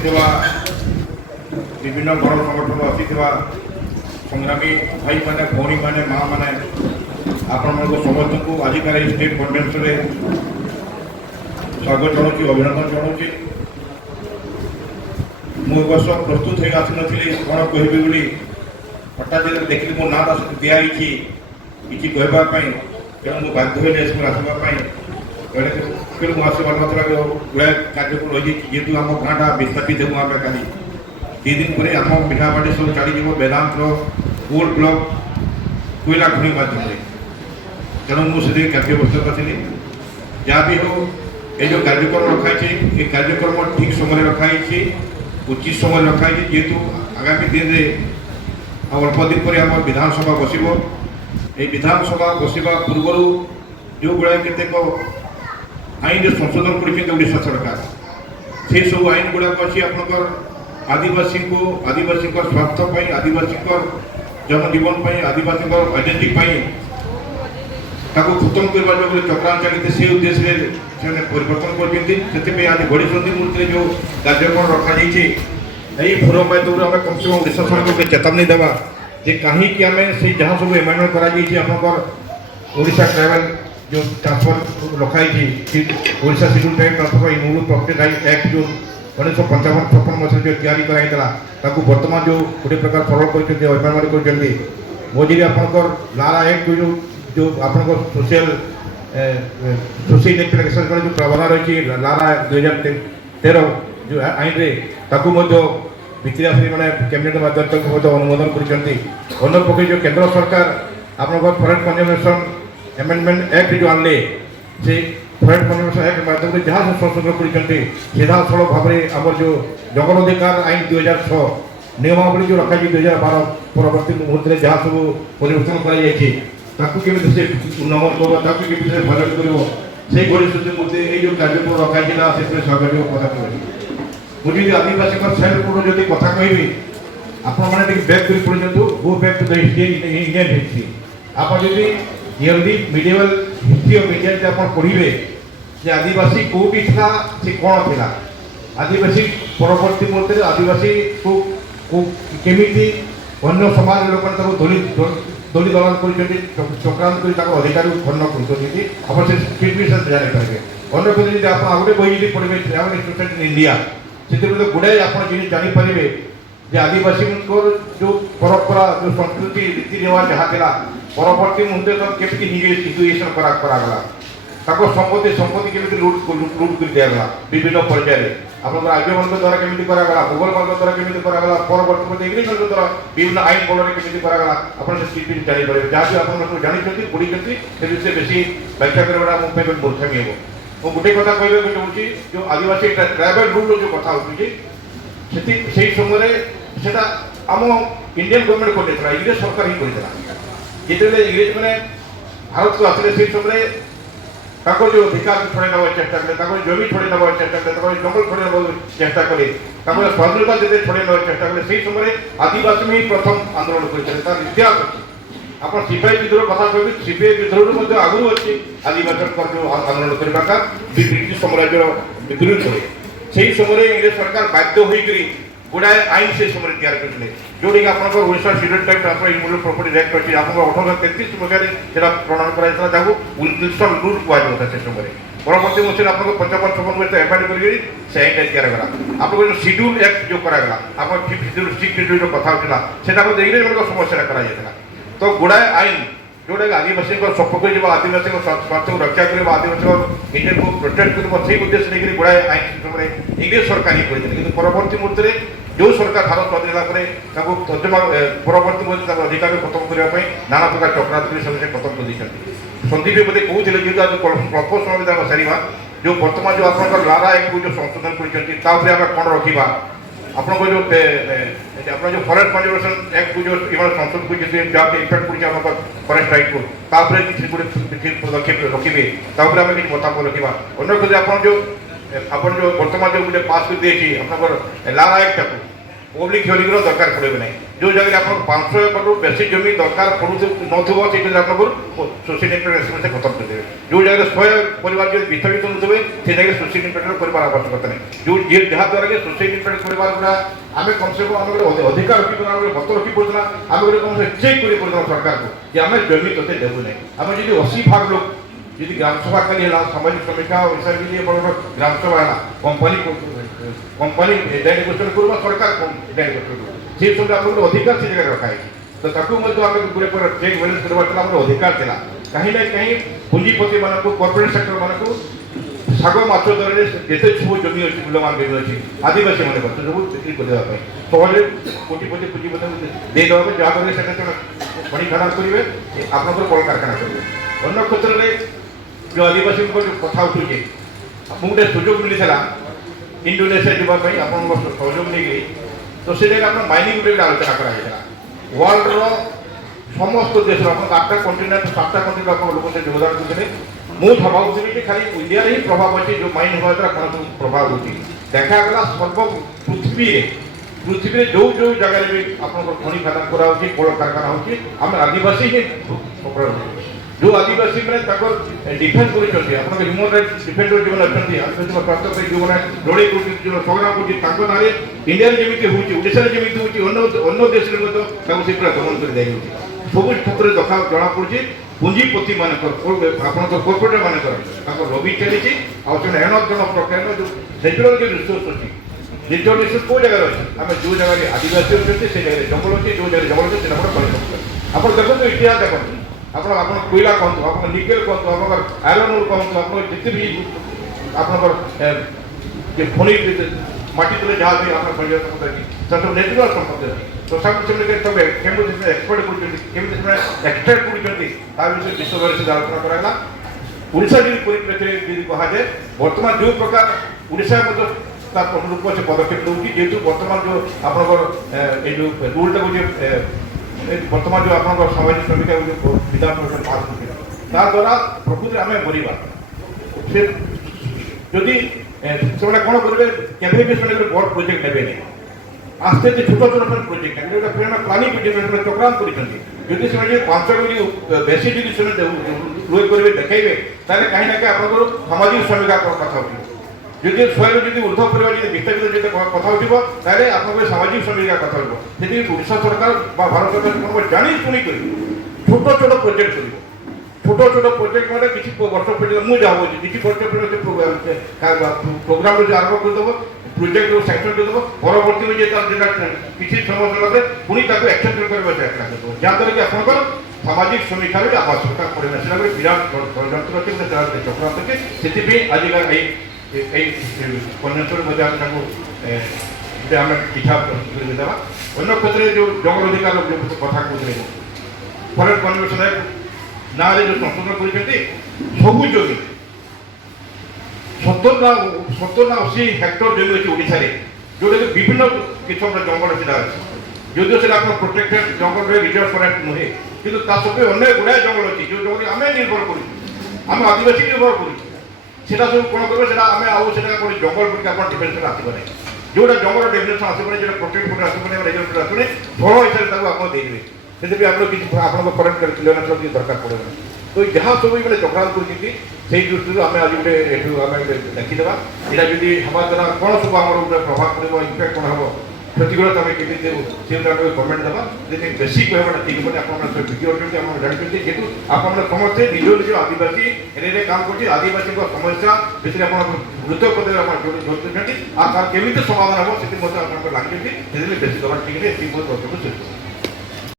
ଆସିଥିବା ବିଭିନ୍ନ ଗଣ ସଂଗଠନ ଆସିଥିବା ସଂଗ୍ରାମୀ ଭାଇମାନେ ଭଉଣୀମାନେ ମାଆମାନେ ଆପଣମାନଙ୍କୁ ସମସ୍ତଙ୍କୁ ଆଜିକାର ଏହି ଷ୍ଟେଟ୍ କନଭେନ୍ସନରେ ସ୍ୱାଗତ ଜଣାଉଛି, ଅଭିନନ୍ଦନ ଜଣାଉଛି। ମୁଁ ଏବର୍ଷ ପ୍ରସ୍ତୁତ ହୋଇ ଆସିନଥିଲି କ'ଣ କହିବି ବୋଲି, ହଠାତ୍ ଯେତେବେଳେ ଦେଖିଲି ମୋ ନାଁଟା ଦିଆହେଇଛି କିଛି କହିବା ପାଇଁ, ତେଣୁ ମୁଁ ବାଧ୍ୟ ହୋଇ ଏସବୁ ଆସିବା ପାଇଁ। ତେଣୁ ମୁଁ ଆସିବା ନଥିଲା ଗୁଡ଼ାଏ କାର୍ଯ୍ୟକ୍ରମ ରହିଯାଇଛି, ଯେହେତୁ ଆମ ଗାଁଟା ବିସ୍ଥାପିତ ହେବୁ ଆମେ କାଲି 2 ଦିନ ପରେ ଆମ ମିଠାବାଟି ସବୁ ଚାଲିଯିବ ବେଦାନ୍ତର କୋଲ୍ଡ ବ୍ଲକ କୋଇଲା ଖଣି ମାଧ୍ୟମରେ। ତେଣୁ ମୁଁ ସେଥିରେ କାର୍ଯ୍ୟବ୍ୟସ୍ତ ଥିଲି। ଯାହା ବି ହେଉ ଏ ଯେଉଁ କାର୍ଯ୍ୟକ୍ରମ ରଖାଯାଇଛି ଏ କାର୍ଯ୍ୟକ୍ରମ ଠିକ୍ ସମୟରେ ରଖାଯାଇଛି, ଉଚିତ ସମୟରେ ରଖାଯାଇଛି, ଯେହେତୁ ଆଗାମୀ ଦିନରେ ଆଉ ଅଳ୍ପ ଦିନ ପରେ ଆମ ବିଧାନସଭା ବସିବ। এই বিধানসভা বসিবা পূর্বরু যেগুলো কেতেক আইন সংশোধন করেছেন ওড়িশা সরকার, সেই সব আইন গুড়াক অছি আপনার আদিবাসী স্বার্থ পাই, আদিবাসী জনজীবন পাই, আদিবাসী আইডেন্টি পাই তাকে খতম করা যে চক্রান্ত চালিত সেই উদ্দেশ্যে সে পরিবর্তন করছেন। সেপাই আজ গড়িসন্ধি মূর্তিরে যে কার্যক্রম রখাযাই এই ফোরম মাধ্যমে আমি কমসে কম ওড়িশা সরকারকে চেতাবনী দেওয়া যে কাহিকি আমি সেই যা সব এমেন্ডমেন্ট করা আপনার ওড়িশা ট্রাইবাল যে ট্রান্সফর রখাইছি ওড়িশা সিডিউল ট্রাইব ট্রান্সফর এই মূল প্রক্রিয়া एक्ट जो 1955-56 मसीह जो तैयारी कराइला ताकू वर्तमान जो गोटे प्रकार सरल कर एमेंडमेंट कर मझे आपंकर लारा एक्ट जो आपंकर सोशल इन्वेस्टिगेशन जो प्रावधान रही लारा 2013 जो आईन रे ताकू भितर मैंने कैबिनेट माध्यम अनुमोदन कर जो केंद्र सरकार आपंकर फरेस्ट कंजर्वेशन एमेंडमेंट एक्ट जो आनले से फरेस्ट कंजर्वेशन एक्ट माध्यम जहाँ संशोधन कर सीधा सड़क भाव में आम जो जंगल अधिकार आईन 2006 नियमावली जो रखा 2012 परवर्ती मुहूर्त में जहाँ सब परिवर्तन कर उन्नमन कर भजन कर गणेश मूर्ति जो कार्यक्रम रखा से स्वागत कथा कह मुझे आदिवासी सेल्फ जो कथा कहि आपने बैक कर पड़े go back to the Indian history. आप early medieval history of India जो आप पढ़े जे आदिवासी कौटी था से कौन थी आदिवासी परवर्ती मुहूर्त आदिवासी को केमी अन्य समाज लोक दली दलाल कर चक्रांत कर अधिकार खनन कर जानीपारे। अन्य प्रति आप गोटे बही पढ़े ट्रैवल इंडिया से गुड़ाए आप जानीपारे जे आदिवासी जो परंपरा जो संस्कृति रीति रिवाज जहाँ था परवर्ती मुहूर्त केमी सिचुएसन करागला संपत्ति केमी लुट कर दिगला विभिन्न पर्यायर आप आर्य वर्ग द्वारा केमी करागला मुगल वर्ग द्वारा केमी करागला परवर्ती इंग्लिश वर्ग द्वारा विभिन्न आईन बल केमी करागला आप जानीपारे जहाँ भी आप जानते पढ़ी से विषय बेसी व्याख्या करवा मोबाइल मूर्खामी हे। ମୁଁ ଗୋଟେ କଥା କହିବାକୁ ଚାହୁଁଛି ଯେଉଁ ଆଦିବାସୀ ଟ୍ରାଇବାଲ ରୁଲ୍ ଯେଉଁ କଥା ଉଠୁଛି ସେଇ ସମୟରେ ସେଟା ଆମ ଇଣ୍ଡିଆନ୍ ଗଭର୍ଣ୍ଣମେଣ୍ଟ କରିଥିଲା, ଇଂରେଜ ସରକାର ହିଁ କରିଥିଲା। ଯେତେବେଳେ ଇଂରେଜ ମାନେ ଭାରତକୁ ଆସିଲେ ସେଇ ସମୟରେ ତାଙ୍କର ଯେଉଁ ଅଧିକାର ଛଡ଼େଇ ନେବାକୁ ଚେଷ୍ଟା କଲେ, ତାଙ୍କର ଜମି ଛଡ଼େଇ ନେବାକୁ ଚେଷ୍ଟା କଲେ, ତାଙ୍କର ଜଙ୍ଗଲ ଛଡ଼େଇ ନେବାକୁ ଚେଷ୍ଟା କଲେ, ତାଙ୍କର ସ୍ୱାଧୀନତା ଯେତେ ଛଡ଼େଇ ନେବାକୁ ଚେଷ୍ଟା କଲେ ସେଇ ସମୟରେ ଆଦିବାସୀ ହିଁ ପ୍ରଥମ ଆନ୍ଦୋଳନ କରିଥିଲେ। ତାର ଇତିହାସ ଅଛି। आप सीपाही विद्रोह कथा कह सीपाही विद्रोह आगु अच्छी आदिवासी जो आंदोलन करवा का ब्रिटिश साम्राज्य विरुद्ध हुए से समय इंग्रेज सरकार बाध्य होकर गुड़ाए आईन से समय तैयार करते जोटी आप ओडिशा शेड्यूल ट्राइब ट्रांसफर इनमूल प्रॉपर्टी एक्ट अच्छी आप 1833 मसीह प्रणयन कराइला विल्सन रूल कहता से समय परवर्ती मसीह आप 55-56 में एफआईडी कर आईन तैयार करा आप शेड्यूल एक्ट जो करागला आप 5th शेड्यूल 6th शेड्यूल कथा होता से इंग्रेज मान समस्या कराइला। तो गुड़ाए आईन जोटा आदिवासी सपोर्ट कर आदिवासी स्वार्थ को रक्षा कर आदिवासी इंडियन को प्रोटेक्ट कर से उद्देश्य लेकर गुड़ाए आईन इंग्रेज सरकार ही करते कि परवर्ती मुहूर्त में जो सरकार भारत स्वाधीन है तर्जमा परवर्ती मुहूर्त अधिकार खत्म करने नाना प्रकार चक्रांत कर खत्म कर देते। सन्दीप बोधे कहते जेहतु आज अल्प समय सारा जो बर्तमान जो आप लारा एक्ट को जो संशोधन कर कौन रखा आपको जो अपना जो फरेस्ट कंजर्वेशन एक्ट को जो संशोधन कर जहाँ इफेक्ट पड़े फरेस्ट राइट को किसी पदक्षेप रखिए आम किसी मतामत रखा अन्य आप जो बर्तमान जो गोटे पास कर दिए लारा एक्ट पब्लिक हियरिंग दरकार पड़े ना जो जगह आप 500 एकड़ बेसी जमी दरकार पड़ू नथो से सोसाइटी इम्प्लीमेंटेशन से खत्म करदे जो जगह 100 परिवार जो विस्थापित होते से जगह सोसाइटी इम्प्लीमेंट कर आवश्यकता नहीं जो जहाँ द्वारा कि सोसाइटी इम्प्लीमेंट परिवार गुड़ा आम कम से कम आम अधिकार रखी मत रखी पड़ता आम कम से चेक कर पड़ता सरकार को कि आम जमी ते देवु ना आम जी 80% लोग जी ग्राम सभा खाली है सामाजिक समीक्षा ओडिशा के लिए बड़ ग्राम सभा है कंपनी डेलीगेशन कर सरकार डेलीगेशन से सब आप अधिकार से जगह रखा है तो ताकू गोटे चेक बैलेंस करवा अधिकार था कहीं ना कहीं पुंजीपति मान कॉर्पोरेट सेक्टर मान शाग माछ दर जिते सब जमी अच्छी मूल्यवान जमी अच्छी आदिवासी मैंने सब बिक्री करने सहजे कोटिपति पुंजीपति देदेवा जहाँफल से खड़ी खराब करेंगे आपंकर कल कारखाना करेंगे अन्य क्षेत्र में जो आदिवासी कथा उठुचे मुझे सुजोग मिलता इंडोनेशिया जावाई आप सहयोग नहीं गई तो से जगह आप माइनिंग आलोचना कराइला वर्ल्डर समस्त देश 8टा कंटिनेंट 7टा कंटिनेंट आप लोग से योगदान करते मुझे भावुली कि खाली इंडिया ही प्रभाव अच्छे जो माइन हुआ द्वारा कौन सब प्रभाव होती देखागला सर्व पृथ्वी जो जो जगह भी आप खनि खादान करा कल कारखाना होम आदिवासी ही जो आदिवासी मैंने डिफेन्स कर ह्यूमन राइट्स डिफेंडर जो अच्छा स्वास्थ्य जो मैंने लड़ाई कर संग्राम कर ना इंडिया जमी होशा जमी होन्न देश में पूरा दमन कर दी सब क्षेत्र में देखा जना पड़ी पुंजीपति मान कॉर्पोरेट मान लबी चली एन जन प्रकार जो नेचुरल जो रिसोर्स अच्छी नेचुरल रिसोर्स कौ जगह अच्छे आम जो जगह आदिवासी अच्छे से जगह जंगल अच्छे जो जगह जंगल अच्छे आप देखो इतिहास देखते आप कोयला कहतु आप निकेल कहतु आप आयरन ओर कहतु आप जिते भी आप खनि माटी तले जहाँ भी आप सब नेचुरल संपत्ति अच्छी तो सब एक्सपर्ट कर एक्सट्राक्ट कर विश्वभर से आलोचना कराला ओडिशा जी परिप्रेक्षी कह जाए बर्तमान जो प्रकार ओडिशा रूप से पदक्षेप दूसरी जेहतु बर्तमान जो आप रूलटा बर्तमान जो आप सामाजिक समीक्षा विधान परिषद पास होता द्वारा प्रकृति आम मरवा से जदि से कौन करेंगे केवे भी से बड़ प्रोजेक्ट ने आस्ते आस्ते छोट छोट प्रोजेक्ट प्लानिंग चक्रांत कर 5 कोटी बेसी जी करेंगे देखेबे कहीं ना कहीं आप सामाजिक समीक्षा कथा उठे যদি 100 যদি ঊর্ধ্ব পরিবার যদি বিস্তারিত যদি কথা উঠিব তাহলে আপনাদের সামাজিক সমীক্ষা কথা হইব সেটি ওড়িশা সরকার বা ভারত সরকার কোন জানি শুনি করি ছোট ছোট প্রজেক্ট করিব ছোট ছোট প্রজেক্ট মানে কিছু বর্ষ পর্যন্ত মু যাবো কিছু বর্ষ পর্যন্ত প্রোগ্রাম যদি আরম্ভ করে দেবো প্রজেক্ট স্যাংশন করে দেবো পরবর্তী যে তার যেটা কিছু সমস্যা হবে পুনি তাকে এক্সটেনশন করবে চেষ্টা করবো যাদ্বারা কি আপনার সামাজিক সমীক্ষার আবশ্যকতা পড়ে না সেটা বিরাট ষড়যন্ত্র আছে চক্রান্ত আছে সেপাই আজকাল এই কনভেনশন মধ্যে আমি তাকে চিঠা প্রস্তুত দেওয়া অন্য ক্ষেত্রে যে জঙ্গল অধিকার কথা কହୁଥିଲେ ফরেস্ট কনভেনশন না যে সংশোধন করেছেন সবু জমি 70 না 80 হেক্টর জমি আছে ওড়িশার जोटा कि विभिन्न किस्म जंगल से जदिव से प्रोटेक्टेड जंगल रिजर्व फरेस्ट नुहे कि सत्वे अनेक गुड़ाए जंगल अच्छी जो जंगल आम निर्भर कर आदिवासी निर्भर कर सब कौन करेंगे आम आउ जंगल डिफेन्स आसवे ना जोटा जंगल डेफिनेशन आसवे जो प्रोटेक्ट आसवे रिजर्व आसवे फल हिसाब से आपको देवे से आप किसी फरेस्ट क्लियरेंस दरकार पड़े तो जहाँ सब मैंने चक्रांत कर दृष्टि आम आज गोटे देखीदे यहाँ जब हवा द्वारा कौन सब आम प्रभाव पड़े इम्पैक्ट कौन हम क्षतिग्रस्त आम केमी से गवर्नमेंट देवा जैसे बेसी कहना ठीक मैंने आप भिडियो जानते जेहतु आप समस्ते निज निज आदिवासी एरिया काम कर आदिवासी समस्या विषय आप द्रुत पदे केमी समाधान हम से लगे बेसी दवा ठीक है बहुत